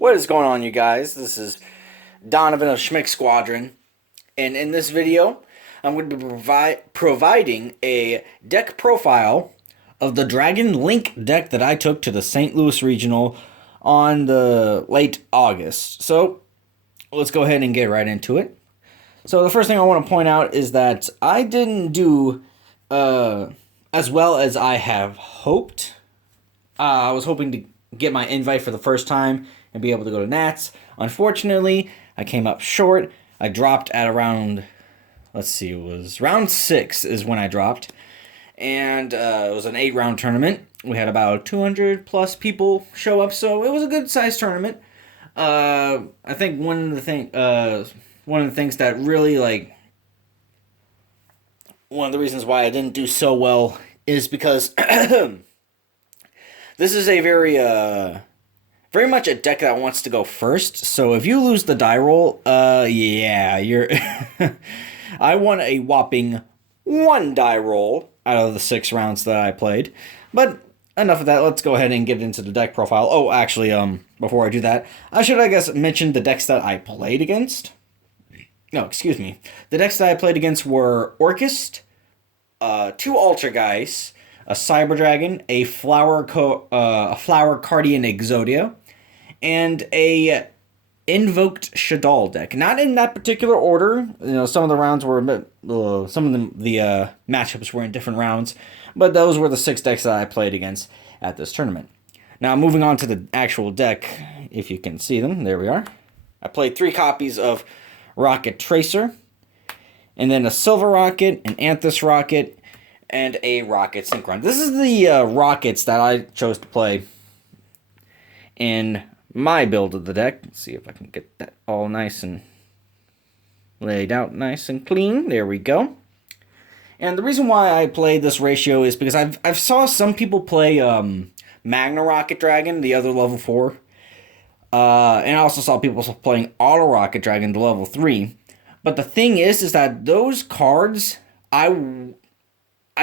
What is going on, you guys? This is Donovan of Schmick Squadron, and in this video, I'm going to be providing a deck profile of the Dragon Link deck that I took to the St. Louis Regional on the late August. So, let's go ahead and get right into it. So, the first thing I want to point out is that I didn't do as well as I have hoped. I was hoping to get my invite for the first time and be able to go to Nats. Unfortunately, I came up short. I dropped at around, let's see, it was round 6 is when I dropped. And it was an 8-round tournament. We had about 200 plus people show up, so it was a good sized tournament. I think one of the things that really one of the reasons why I didn't do so well is because this is a very much a deck that wants to go first. So if you lose the die roll, yeah, you're. I won a whopping 1 die roll out of the 6 rounds that I played. But enough of that. Let's go ahead and get into the deck profile. Oh, actually, before I do that, I should, mention the decks that I played against. No, excuse me. The decks that I played against were Orcust, 2 Altergeist, a Cyber Dragon, a Flower Cardian Exodia, and a Invoked Shadal deck. Not in that particular order. You know, some of the rounds were a bit, some of the matchups were in different rounds, but those were the 6 decks that I played against at this tournament. Now, moving on to the actual deck, if you can see them, there we are. I played 3 copies of Rocket Tracer, and then a Silver Rocket, an Anthus Rocket, and a Rocket Synchron. This is the rockets that I chose to play in my build of the deck. Let's see if I can get that all nice and laid out nice and clean. There we go. And the reason why I play this ratio is because I've saw some people play Magna Rocket Dragon, the other level 4. And I also saw people playing Auto Rocket Dragon, the level 3. But the thing is that those cards, I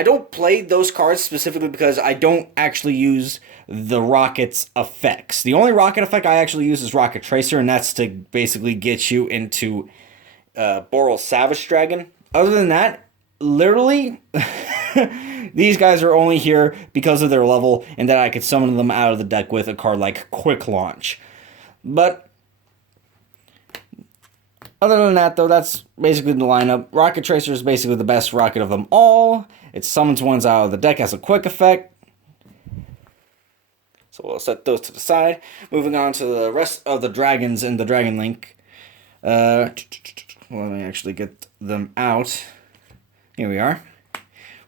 don't play those cards specifically because I don't actually use the Rocket's effects. The only Rocket effect I actually use is Rocket Tracer, and that's to basically get you into Boral Savage Dragon. Other than that, literally, these guys are only here because of their level, and that I could summon them out of the deck with a card like Quick Launch. But other than that, though, that's basically the lineup. Rocket Tracer is basically the best rocket of them all. It summons ones out of the deck as a quick effect. So we'll set those to the side. Moving on to the rest of the dragons in the Dragon Link. Let me actually get them out. Here we are.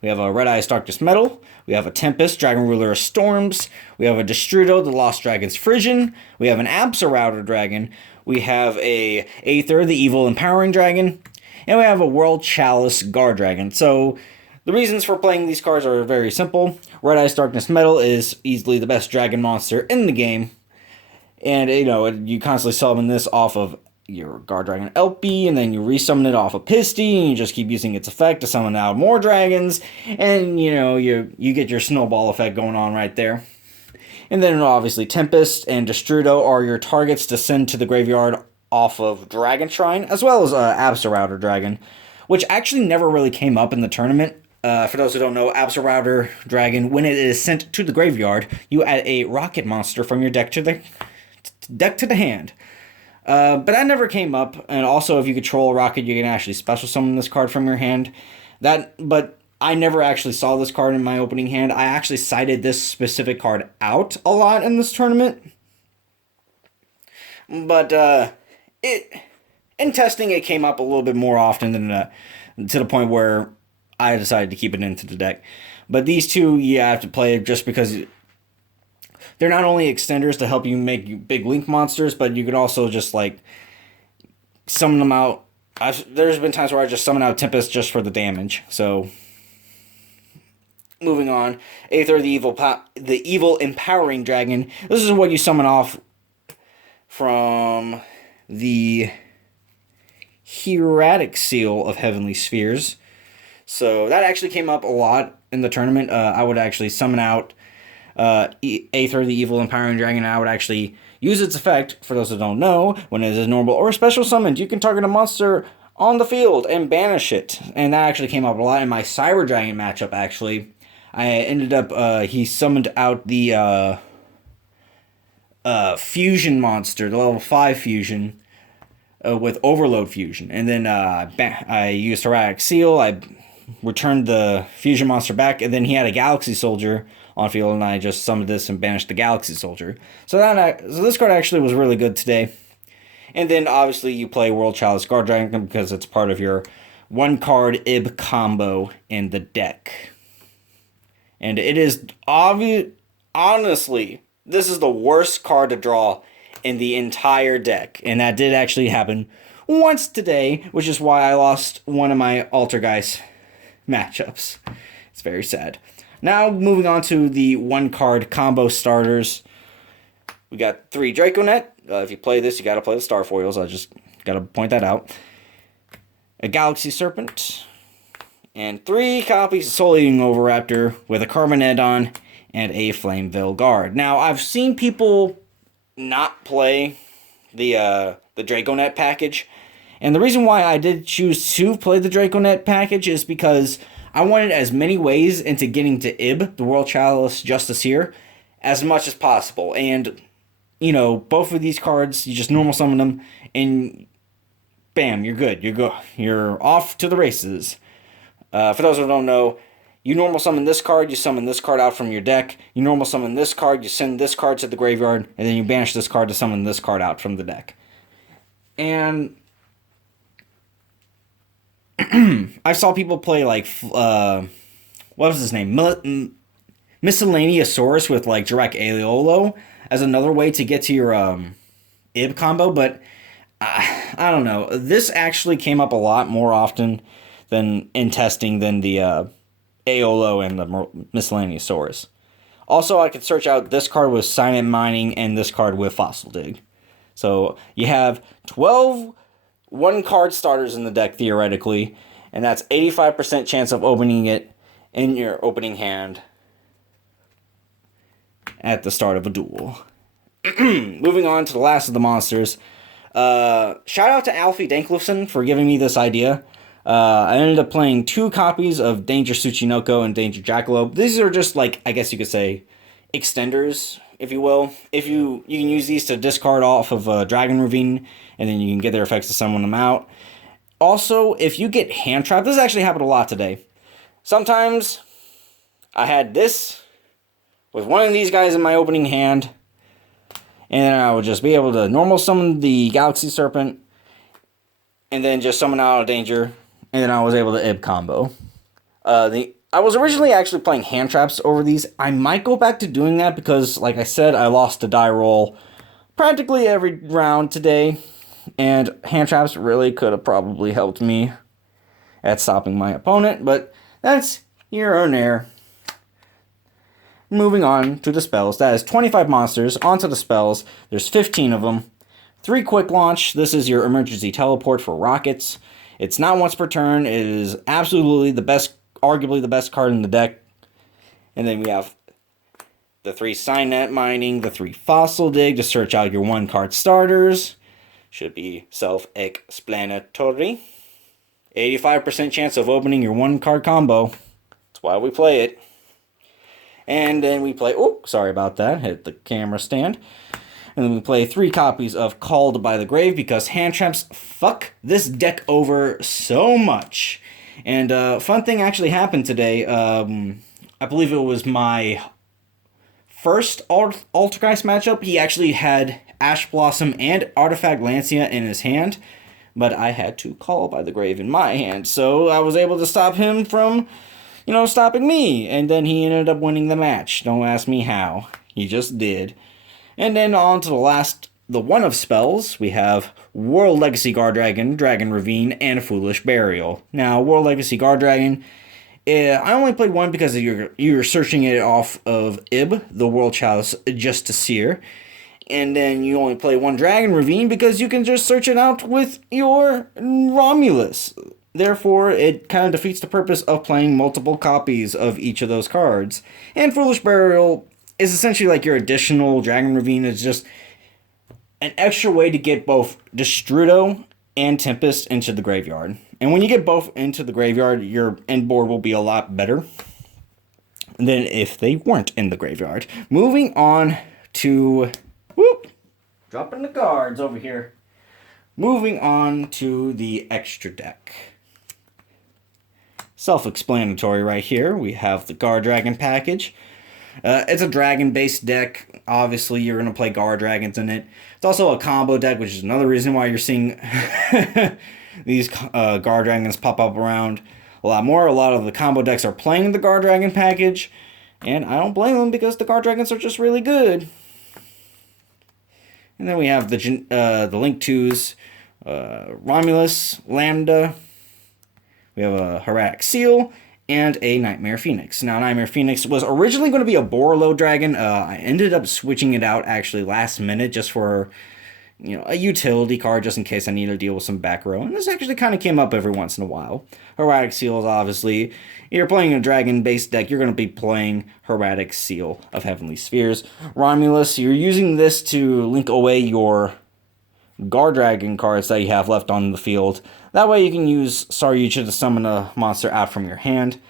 We have a Red Eyes Darkness Metal. We have a Tempest, Dragon Ruler of Storms. We have a Destrudo, the Lost Dragon's Frisian. We have an Absorouter Dragon. We have a Aether, the Evil Empowering Dragon. And we have a World Chalice Guard Dragon. So the reasons for playing these cards are very simple. Red Eyes Darkness Metal is easily the best dragon monster in the game. And, you constantly summon this off of your Guard Dragon LP, and then you resummon it off of Pisty, and you just keep using its effect to summon out more dragons. And, you get your snowball effect going on right there. And then, obviously, Tempest and Destrudo are your targets to send to the graveyard off of Dragon Shrine, as well as Absorouter Dragon, which actually never really came up in the tournament. For those who don't know, Absorouter Dragon, when it is sent to the graveyard, you add a rocket monster from your deck to the hand. But that never came up, and also if you control a rocket, you can actually special summon this card from your hand. But I never actually saw this card in my opening hand. I actually cited this specific card out a lot in this tournament. But in testing, it came up a little bit more often than to the point where I decided to keep it into the deck. But these two, you have to play just because they're not only extenders to help you make big link monsters, but you could also just summon them out. There's been times where I just summon out Tempest just for the damage. So moving on, Aether, the evil empowering dragon. This is what you summon off from the Hieratic Seal of Heavenly Spheres. So that actually came up a lot in the tournament. I would actually summon out Aether, the evil empowering dragon. I would actually use its effect, for those who don't know, when it is normal or special summoned, you can target a monster on the field and banish it. And that actually came up a lot in my Cyber Dragon matchup, actually. I ended up, he summoned out the fusion monster, the level 5 fusion, with Overload Fusion. And then I used Hermetic Seal, I returned the fusion monster back, and then he had a Galaxy Soldier on field, and I just summoned this and banished the Galaxy Soldier. So this card actually was really good today. And then obviously you play World Chalice Guard Dragon because it's part of your 1-card IB combo in the deck. And it is obvious, honestly, this is the worst card to draw in the entire deck. And that did actually happen once today, which is why I lost one of my Altergeist matchups. It's very sad. Now, moving on to the 1-card combo starters. We got 3 Draconet. If you play this, you got to play the Starfoils. I just got to point that out. A Galaxy Serpent. And 3 copies of Soul Eating Oviraptor with a Carbonedon and a Flameville Guard. Now, I've seen people not play the Draconet package. And the reason why I did choose to play the Draconet package is because I wanted as many ways into getting to IB, the World Chalice Justiciar, as much as possible. And, you know, both of these cards, you just normal summon them, and bam, you're good. You're off to the races. For those who don't know, you normal summon this card, you summon this card out from your deck. You normal summon this card, you send this card to the graveyard, and then you banish this card to summon this card out from the deck. And I saw people play, like, what was his name? Miscellaneousaurus with, like, Direct Aeolo as another way to get to your IB combo, but I don't know. This actually came up a lot more often than in testing than the Aeolo and the Miscellaneousaurus. Also, I could search out this card with Silent Mining and this card with Fossil Dig. So you have 12 1-card starters in the deck, theoretically, and that's 85% chance of opening it in your opening hand at the start of a duel. Moving on to the last of the monsters. Shout out to Alfie Danklifson for giving me this idea. I ended up playing 2 copies of Danger Tsuchinoko and Danger Jackalope. These are just, like, I guess you could say, extenders, if you will. If you can use these to discard off of Dragon Ravine, and then you can get their effects to summon them out. Also, if you get hand trapped, this actually happened a lot today. Sometimes I had this with one of these guys in my opening hand, and I would just be able to normal summon the Galaxy Serpent, and then just summon out of danger, and then I was able to IB combo. I was originally actually playing hand traps over these. I might go back to doing that because, like I said, I lost a die roll practically every round today, and hand traps really could have probably helped me at stopping my opponent, but that's here or there. Moving on to the spells. That is 25 monsters. Onto the spells. There's 15 of them. 3 quick launch. This is your emergency teleport for rockets. It's not once per turn. It is absolutely the best, arguably the best card in the deck. And then we have the 3 Signet Mining, the 3 Fossil Dig to search out your 1-card starters. Should be self-explanatory. 85% chance of opening your 1-card combo. That's why we play it. And then we play, oh, sorry about that, hit the camera stand. And then we play 3 copies of Called by the Grave because hand traps fuck this deck over so much. And fun thing actually happened today. I believe it was my first Altergeist matchup. He actually had Ash Blossom and Artifact Lancia in his hand, but I had to Call by the Grave in my hand. So I was able to stop him from, stopping me. And then he ended up winning the match. Don't ask me how. He just did. And then on to the one of spells, we have World Legacy Guard Dragon, Dragon Ravine, and Foolish Burial. Now, World Legacy Guard Dragon, I only played one because you're searching it off of IB, the World Chalice Justiciar. And then you only play 1 Dragon Ravine because you can just search it out with your Romulus. Therefore, it kind of defeats the purpose of playing multiple copies of each of those cards. And Foolish Burial is essentially like your additional Dragon Ravine. It's just an extra way to get both Destrudo and Tempest into the graveyard. And when you get both into the graveyard, your end board will be a lot better than if they weren't in the graveyard. Moving on to... Whoop! Dropping the cards over here. Moving on to the extra deck. Self-explanatory right here. We have the Guard Dragon package. It's a dragon-based deck. Obviously, you're going to play Guard Dragons in it. It's also a combo deck, which is another reason why you're seeing these Guard Dragons pop up around a lot more. A lot of the combo decks are playing the Guard Dragon package, and I don't blame them because the Guard Dragons are just really good. And then we have the Link 2s, Romulus, Lambda. We have a Heretic Seal and a Nightmare Phoenix. Now, Nightmare Phoenix was originally going to be a Borreload Dragon. I ended up switching it out actually last minute just for, a utility card just in case I need to deal with some back row. And this actually kind of came up every once in a while. Heretic Seal is obviously, if you're playing a dragon-based deck, you're going to be playing Heretic Seal of Heavenly Spheres. Romulus, you're using this to link away your Guard Dragon cards that you have left on the field. That way you can use Saryuja to summon a monster out from your hand.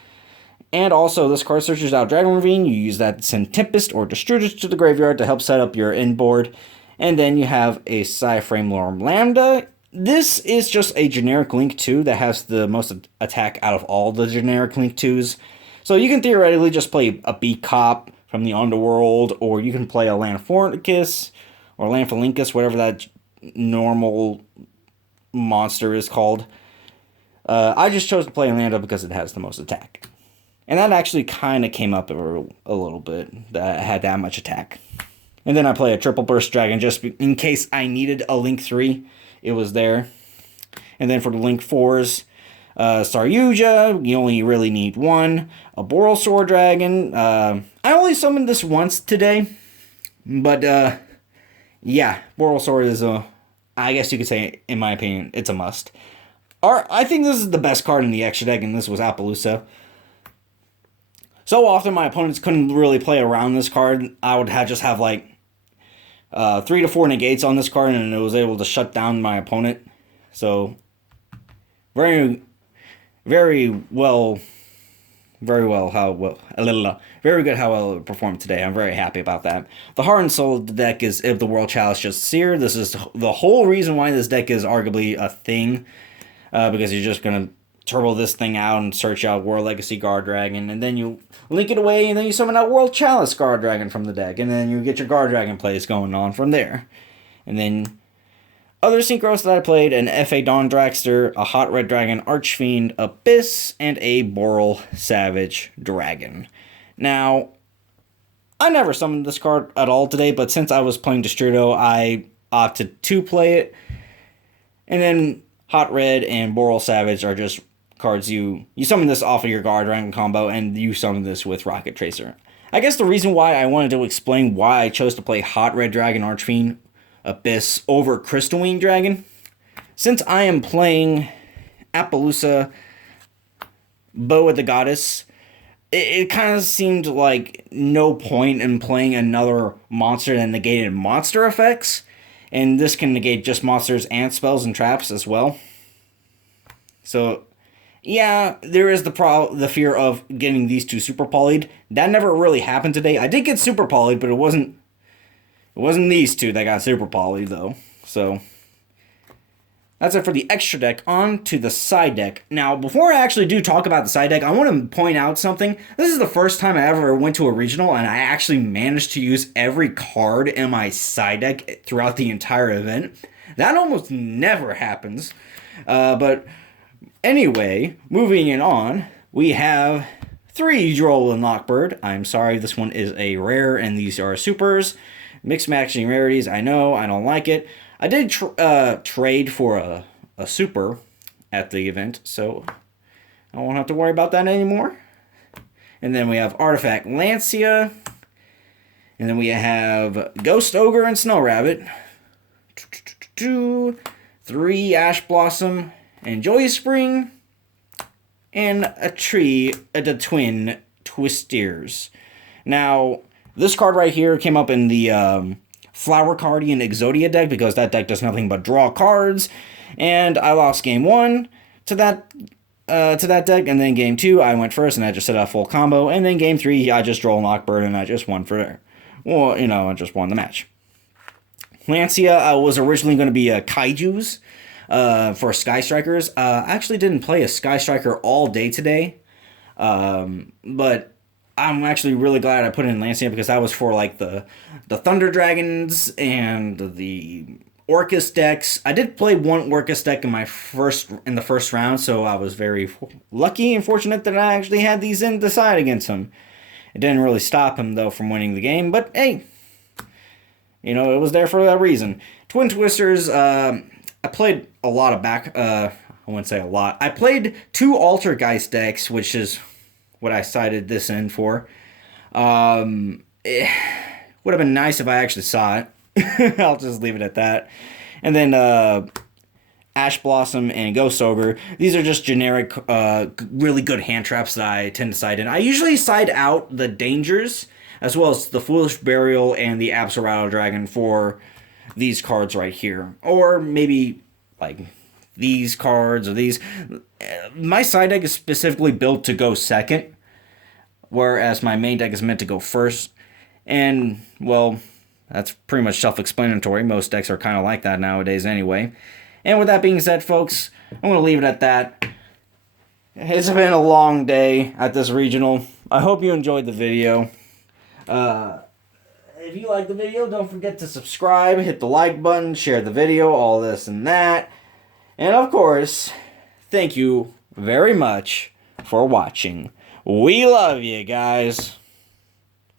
And also, this card searches out Dragon Ravine. You use that to send Tempest or Destrudo to the graveyard to help set up your end board. And then you have a Psyframe Lorm Lambda. This is just a generic Link 2 that has the most attack out of all the generic Link 2s. So you can theoretically just play a B-Cop from the Underworld, or you can play a Lanfornicus, or Lanphalinkus, whatever that normal monster is called. I just chose to play Lambda because it has the most attack. And that actually kind of came up a little bit, that I had that much attack. And then I play a Triple Burst Dragon just in case I needed a Link 3. It was there. And then for the Link 4s, Saryuja, you only really need one. A Boral Sword Dragon. I only summoned this once today. But, yeah, Boral Sword is I guess you could say, in my opinion, it's a must. I think this is the best card in the extra deck, and this was Appaloosa. So often my opponents couldn't really play around this card. I would just have like 3 to 4 negates on this card, and it was able to shut down my opponent. So very, very well very good how well it performed today. I'm very happy about that. The heart and soul of the deck is If the World Chalice Just Seer. This is the whole reason why this deck is arguably a thing, because you're just going to turbo this thing out and search out World Legacy Guard Dragon, and then you link it away, and then you summon out World Chalice Guard Dragon from the deck, and then you get your Guard Dragon plays going on from there. And then other synchros that I played, an F.A. Dawn Dragster, a Hot Red Dragon Archfiend Abyss, and a Boral Savage Dragon. Now, I never summoned this card at all today, but since I was playing Destrudo, I opted to play it. And then Hot Red and Boral Savage are just cards you summon this off of your Guard Dragon combo, and you summon this with Rocket Tracer. I guess the reason why I wanted to explain why I chose to play Hot Red Dragon Archfiend Abyss over Crystal Wing Dragon, since I am playing Appaloosa Bow of the Goddess, it kind of seemed like no point in playing another monster that negated monster effects, and this can negate just monsters and spells and traps as well. So yeah, there is the fear of getting these two super polyed. That never really happened today. I did get super polyed, but it wasn't these two that got super polyed, though. So that's it for the extra deck. On to the side deck. Now, before I actually do talk about the side deck, I want to point out something. This is the first time I ever went to a regional, and I actually managed to use every card in my side deck throughout the entire event. That almost never happens. But anyway, moving on, we have 3 Droll and Lockbird. I'm sorry, this one is a rare, and these are supers. Mixed matching rarities, I know, I don't like it. I did trade for a super at the event, so I won't have to worry about that anymore. And then we have Artifact Lancia. And then we have Ghost Ogre and Snow Rabbit. 3 Ash Blossom and Joy Spring. And a tree, the twin Twisteers. Now, This card right here came up in the Flower Guardian Exodia deck because that deck does nothing but draw cards. And I lost game 1 to that deck, and then game 2 I went first and I just set up full combo, and then game 3 I just drove Lockbird and I just won I just won the match. Lancia was originally going to be a Kaiju's for Sky Strikers. I actually didn't play a Sky Striker all day today, but I'm actually really glad I put in Lancia because that was for like the Thunder Dragons and the Orcus decks. I did play one Orcus deck in the first round, so I was very lucky and fortunate that I actually had these in the side against him. It didn't really stop him though from winning the game, but hey, you know, it was there for that reason. Twin Twisters, I played a lot of I wouldn't say a lot. I played 2 Altergeist decks, which is what I cited this in for. It would have been nice if I actually saw it. I'll just leave it at that. And then Ash Blossom and Ghost Ogre. These are just generic, really good hand traps that I tend to side in. I usually side out the dangers, as well as the Foolish Burial and the Absol Rattle Dragon for these cards right here. Or maybe, like, these cards or these. My side deck is specifically built to go second, whereas my main deck is meant to go first. And, well, that's pretty much self-explanatory. Most decks are kind of like that nowadays anyway. And with that being said, folks, I'm going to leave it at that. It's been a long day at this regional. I hope you enjoyed the video. If you like the video, don't forget to subscribe, hit the like button, share the video, all this and that. And of course, thank you very much for watching. We love you guys.